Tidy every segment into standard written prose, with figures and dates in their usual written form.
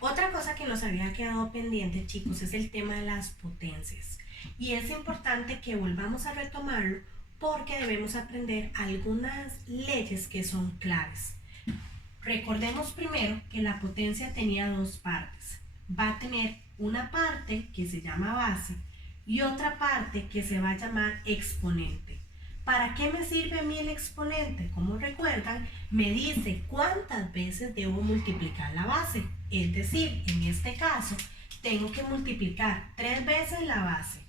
Otra cosa que nos había quedado pendiente, chicos, es el tema de las potencias. Y es importante que volvamos a retomarlo porque debemos aprender algunas leyes que son claves. Recordemos primero que la potencia tenía dos partes. Va a tener una parte que se llama base y otra parte que se va a llamar exponente. ¿Para qué me sirve a mí el exponente? Como recuerdan, me dice cuántas veces debo multiplicar la base. Es decir, en este caso, tengo que multiplicar 3 veces la base.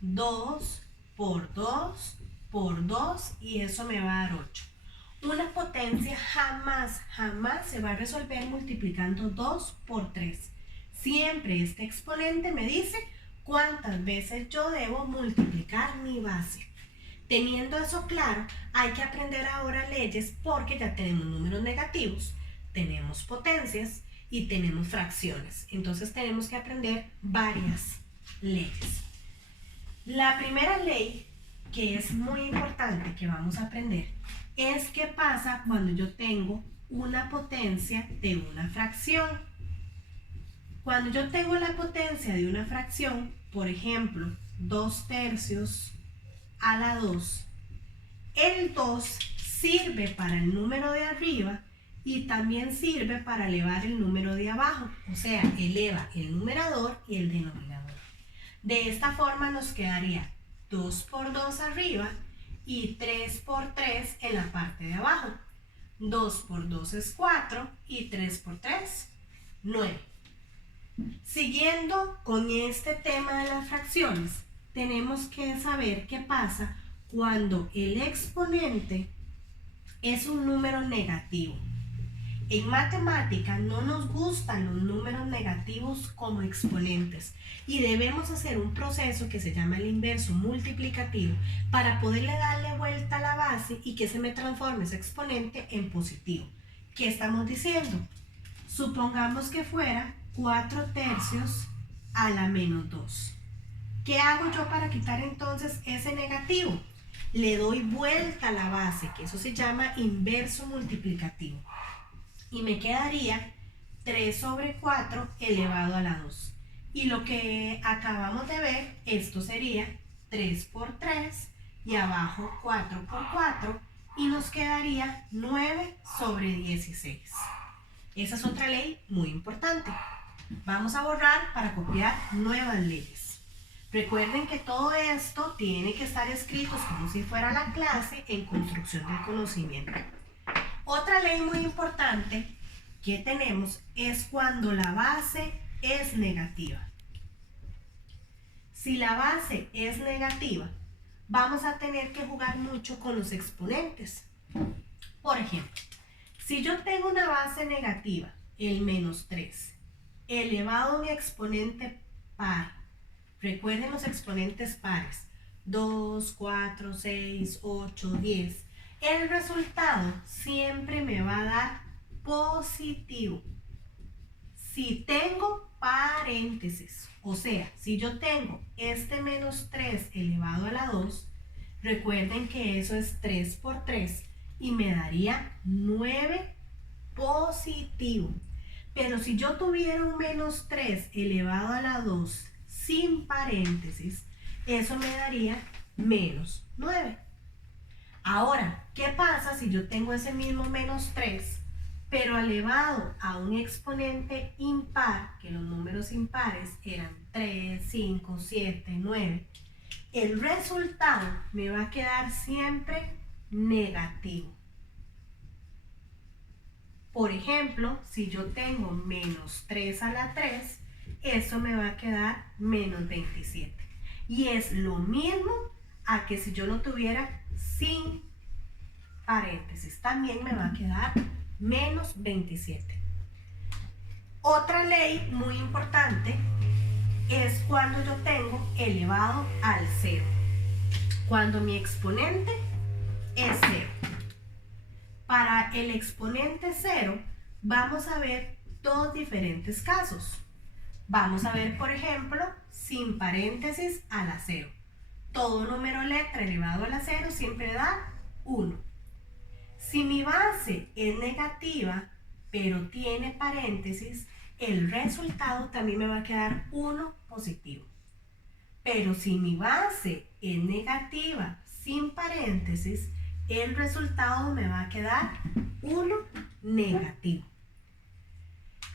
2 por 2 por 2 y eso me va a dar 8. Una potencia jamás se va a resolver multiplicando 2 por 3. Siempre este exponente me dice cuántas veces yo debo multiplicar mi base. Teniendo eso claro, hay que aprender ahora leyes porque ya tenemos números negativos, tenemos potencias y tenemos fracciones. Entonces tenemos que aprender varias leyes. La primera ley, que es muy importante que vamos a aprender, es qué pasa cuando yo tengo una potencia de una fracción. Cuando yo tengo la potencia de una fracción, por ejemplo, 2 tercios a la 2, el 2 sirve para el número de arriba y también sirve para elevar el número de abajo, o sea, eleva el numerador y el denominador. De esta forma nos quedaría 2 por 2 arriba y 3 por 3 en la parte de abajo. 2 por 2 es 4 y 3 por 3, 9. Siguiendo con este tema de las fracciones, tenemos que saber qué pasa cuando el exponente es un número negativo. En matemática no nos gustan los números negativos como exponentes y debemos hacer un proceso que se llama el inverso multiplicativo para poderle darle vuelta a la base y que se me transforme ese exponente en positivo. ¿Qué estamos diciendo? Supongamos que fuera 4 tercios a la menos 2. ¿Qué hago yo para quitar entonces ese negativo? Le doy vuelta a la base, que eso se llama inverso multiplicativo. Y me quedaría 3 sobre 4 elevado a la 2. Y lo que acabamos de ver, esto sería 3 por 3 y abajo 4 por 4 y nos quedaría 9 sobre 16. Esa es otra ley muy importante. Vamos a borrar para copiar nuevas leyes. Recuerden que todo esto tiene que estar escrito como si fuera la clase en construcción del conocimiento. Otra ley muy importante que tenemos es cuando la base es negativa. Si la base es negativa, vamos a tener que jugar mucho con los exponentes. Por ejemplo, si yo tengo una base negativa, el menos 3, elevado a mi exponente par, recuerden los exponentes pares, 2, 4, 6, 8, 10, el resultado siempre me va a dar positivo. Si tengo paréntesis, o sea, si yo tengo este menos 3 elevado a la 2, recuerden que eso es 3 por 3 y me daría 9 positivo. Pero si yo tuviera un menos 3 elevado a la 2 sin paréntesis, eso me daría menos 9. Ahora, ¿qué pasa si yo tengo ese mismo menos 3, pero elevado a un exponente impar, que los números impares eran 3, 5, 7, 9? El resultado me va a quedar siempre negativo. Por ejemplo, si yo tengo menos 3 a la 3, eso me va a quedar menos 27. Y es lo mismo a que si yo lo tuviera sin paréntesis, también me va a quedar menos 27. Otra ley muy importante es cuando yo tengo elevado al 0. Cuando mi exponente es 0. Para el exponente 0 vamos a ver dos diferentes casos. Vamos a ver, por ejemplo, sin paréntesis a la 0. Todo número letra elevado a la 0 siempre da 1. Si mi base es negativa, pero tiene paréntesis, el resultado también me va a quedar 1 positivo. Pero si mi base es negativa sin paréntesis, el resultado me va a quedar 1 negativo.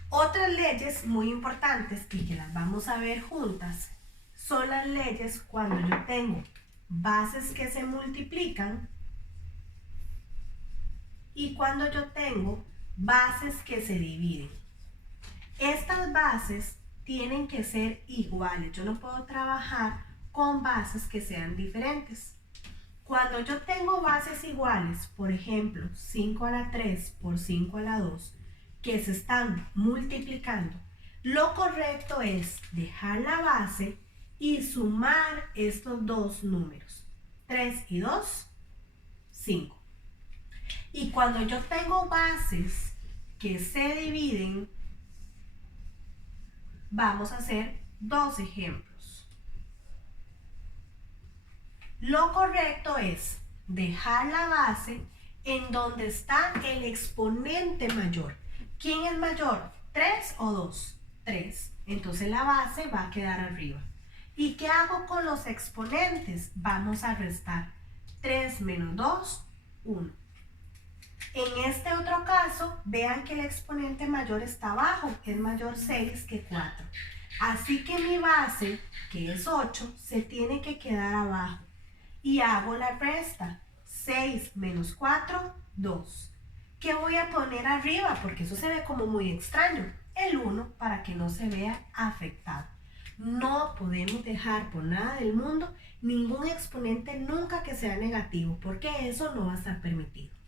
Otras leyes muy importantes y que las vamos a ver juntas son las leyes cuando yo tengo bases que se multiplican y cuando yo tengo bases que se dividen. Estas bases tienen que ser iguales. Yo no puedo trabajar con bases que sean diferentes. Cuando yo tengo bases iguales, por ejemplo, 5 a la 3 por 5 a la 2, que se están multiplicando, lo correcto es dejar la base y sumar estos dos números. 3 y 2, 5. Y cuando yo tengo bases que se dividen, vamos a hacer dos ejemplos. Lo correcto es dejar la base en donde está el exponente mayor. ¿Quién es mayor? ¿3 o 2? 3. Entonces la base va a quedar arriba. ¿Y qué hago con los exponentes? Vamos a restar. 3 menos 2, 1. En este otro caso, vean que el exponente mayor está abajo, es mayor 6 que 4. Así que mi base, que es 8, se tiene que quedar abajo. Y hago la resta. 6 menos 4, 2. ¿Qué voy a poner arriba? Porque eso se ve como muy extraño. El 1 para que no se vea afectado. No podemos dejar por nada del mundo ningún exponente nunca que sea negativo, porque eso no va a estar permitido.